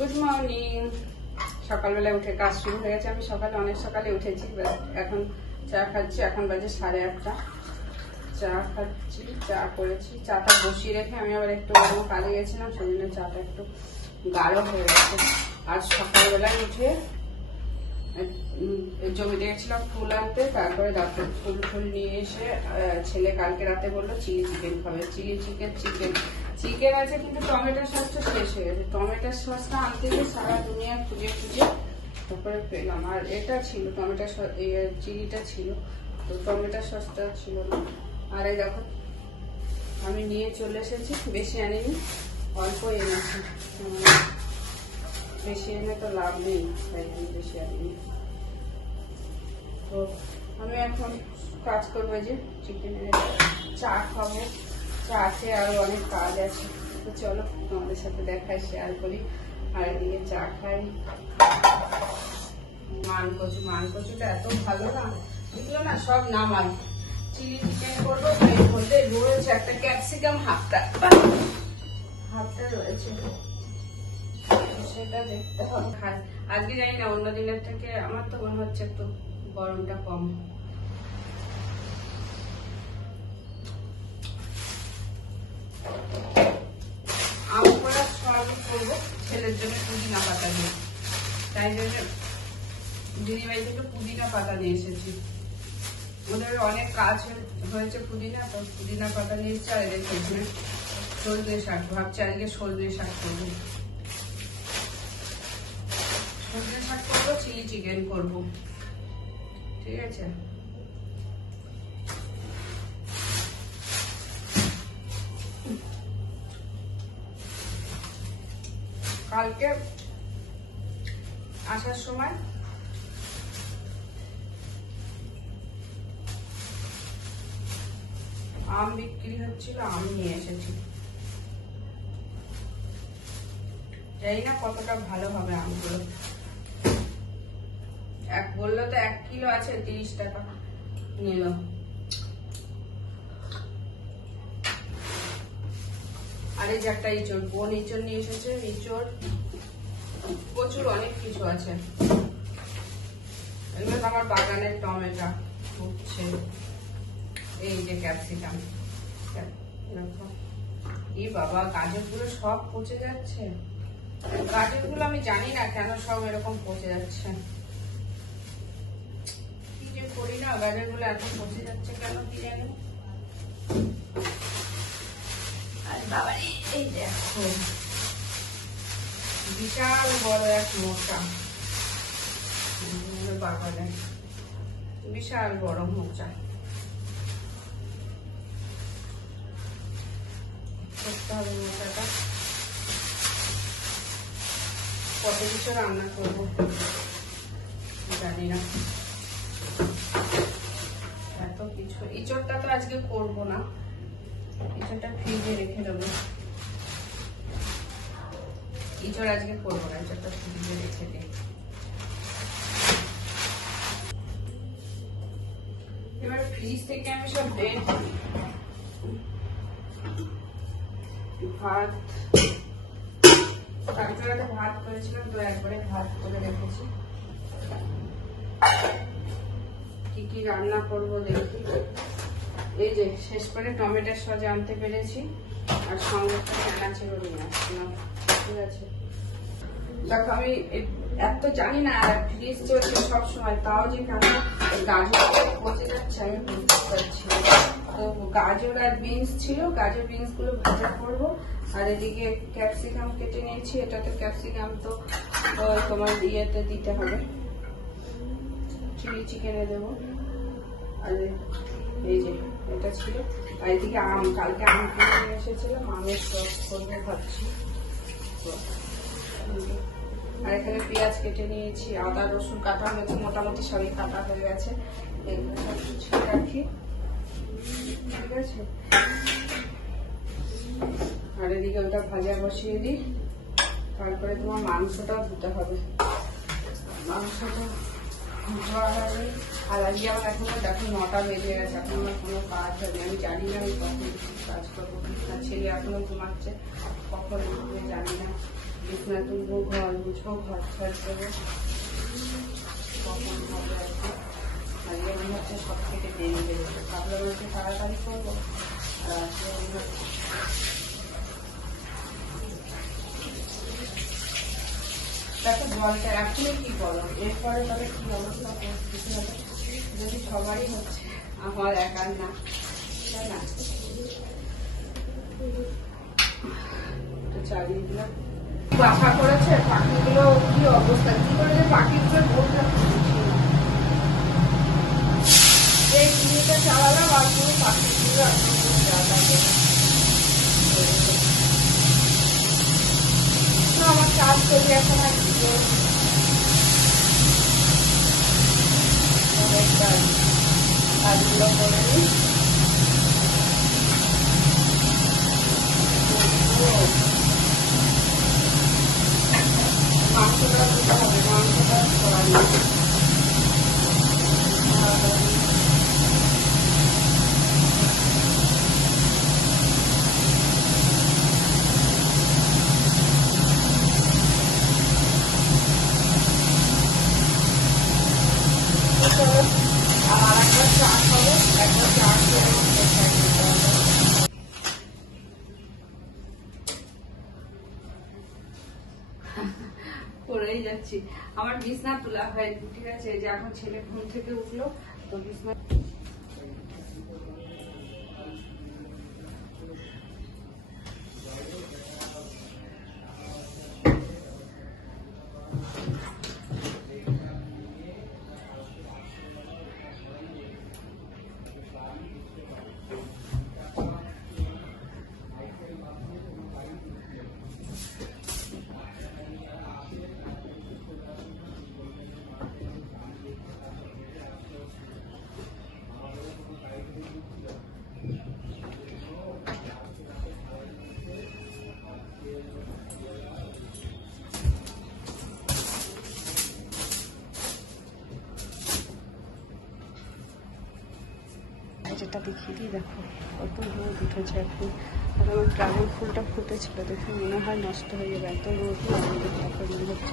Good morning. সকালবেলা উঠে কাজ শুরু হয়ে গেছে। আমি সকালে অনেক সকালে উঠেছি, এখন চা খাচ্ছি। এখন বাজে 8:30। চা খাচ্ছি, চা করেছি। চাটা বসিয়ে রেখে আমি আবার একটু অন্য কাজে গেছিলাম, সেই জন্য চাটা একটু গাঢ় হয়ে গেছে। আজ সকালবেলায় উঠে জমিতে গেছিলাম ফুল আনতে, তারপরে ফুল ফুল নিয়ে এসে ছেলে কালকে রাতে বললো চিলি চিকেন খাবে। চিকেন আছে, কিন্তু টমেটো সসটা শেষ হয়ে গেছে। টমেটো সসটা আনতে গিয়ে সারা দুনিয়া খুঁজে তারপরে পেলাম। আর এটা ছিল টমেটো চিলিটা ছিল, তো টমেটো সসটা ছিল না। আর এই দেখো আমি নিয়ে চলে এসেছি, বেশি আনিনি, অল্প এনেছি। বেশি এনে তো লাভ নেই, তাই আমি বেশি আনিনি। তো আমি এখন কাজ করবো, যে চিকেনের চা খাবো। চা আছে, আরো অনেক কাজ আছে। তো চলো তোমাদের সাথে দেখাই, শেয়ার করি। আর এদিকে চা খাই। মানকচুটা এত ভালো না, এগুলো না সব নামাই। চিলি চিকেন করবো, এর মধ্যে রয়েছে একটা ক্যাপসিকাম হাফটা রয়েছে, সেটা দেখতে হবে। খাই আজকে, জানি না অন্য দিনের থেকে আমার তো মনে হচ্ছে একটু গরমটা কম। আম করা সবই করবো ছেলের জন্য পুদিনা পাতা দিয়ে, তাই জন্য দিদিবাড়ি থেকে পুদিনা পাতা নিয়ে এসেছি। ওদের অনেক কাজ হয়েছে পুদিনা, তো পুদিনা পাতা নিয়ে এসেছে। আর এদের এখানে সজনে শাক, ভাবছি আজকে সজনে শাক করবো। সজনে শাক করবো, চিলি চিকেন করবো, ঠিক আছে। কালকে আসার সময় আম বিক্রি হচ্ছিল, আম নিয়ে এসেছি। জানি না কতটা ভালো হবে আমগুলো। বললো তো 1 কিলো আছে, 30 টাকা নিল। আর এই যে একটা ইঁচড়, বোন ইঁচড় নিয়ে এসেছে। ইঁচড় প্রচুর অনেক কিছু আছে। এগুলো আমার বাগানের টমেটো উঠছে। এই যে ক্যাপসিকাম, এই বাবা গাজরগুলো সব পচে যাচ্ছে। গাজরগুলো আমি জানি না কেন সব এরকম পচে যাচ্ছে। কি যে করি না, গাজরগুলো এত পচে যাচ্ছে কেন কি জানি। আর বাবা এই দেখো বিশাল বড় এক মোচা, বাগানে বিশাল বড় মোচা। করতে হবে মোচাটা। কত কিছু রান্না করবো জানি না, এত কিছু। ইঁচড়টা তো আজকে করবো না, ইঁচড়টা ফ্রিজে রেখে দেবো। ইঁচড় আজকে করবো না, ইঁচড়টা ফ্রিজে রেখে দিই। এবার ফ্রিজ থেকে আমি সব বের ভাত, কালকে রাতে ভাত করেছিলাম, তো একবারে ভাত করে রেখেছি। কি কি রান্না করবো দেখি। এই যে শেষ করে টমেটোর সস আনতে পেরেছি, আর সঙ্গে চানাচুর নিয়ে আসলাম, ঠিক আছে। দেখো আমি এত জানি না, ফ্রিজ চলছে সবসময়, তাও যে কেন গাজর পচে যাচ্ছে আমি বুঝতে পারছি। তো গাজর আর বিনস ছিল, গাজর বিনস গুলো ভাজা করবো। আর এদিকে ক্যাপসিকাম কেটে নিয়েছি, এটাতে ক্যাপসিকাম তো তোমার ইয়েতে দিতে হবে, চিলি চিকেনে দেবো। আর এই যে এটা ছিল। আর এদিকে আম, কালকে আম কিনে নিয়ে এসেছিলাম, আমের সস করবো ভাবছি। আর এখানে পেঁয়াজ কেটে নিয়েছি, আদা রসুন কাটা হয়েছে, মোটামুটি সবই কাটা হয়ে গেছে। এগুলো সব কিছু রাখি, ঠিক আছে। আর এদিকে ওটা ভাজা বসিয়ে দিই। তারপরে তোমার মাংসটাও ধুতে হবে, মাংসটা ধোয়া হয়নি। আর আজকে আমার এখনো দেখো 9টা বেজে গেছে, এখন আমার কোনো কাজ হয়নি। আমি জানি না আমি কখন কাজ করবো। ছেলে এখনো ঘুমাচ্ছে, কখন উঠবে জানি না। বিছনা তুলবো, ঘর মুছবো, ঘর ছাড় দেবো, কখন হবে আর কি। আজকে মনে হচ্ছে সব থেকে দেরি বেরোবে, ভাবলাম হচ্ছে তাড়াতাড়ি করবো, আর আজকে মনে হচ্ছে দেখো জলটা এখনই কি করো, এরপরে তবে কি অবস্থা কিছু হবে যদি সবারই হচ্ছে, আমার একার না, তাই না? চালিয়ে দিলাম। বাসা করেছে পাখিগুলো, কি অবস্থা, কি করে যে পাখিগুলো ভোরটা এই চিনিটা চালালাম আর পুরো পাখিগুলো আমার কাজ করি এখন আর কাজগুলো করে নিই। মাংসটা দিতে হবে, মাংসটা করা নেই। আর একবার চা খাবো, একবার চা খেয়ে করেই যাচ্ছি। আমার বিছনা তোলা হয়, ঠিক আছে, যে এখন ছেলে ঘুম থেকে উঠলো তো বিছনা যেটা দেখিয়ে দিই, দেখো কত রোদ উঠেছে এখন। আর আমার ড্রাগন ফুলটা ফুটেছিল, দেখে মনে হয় নষ্ট হয়ে যাবে, এত রোদ মনে হচ্ছে।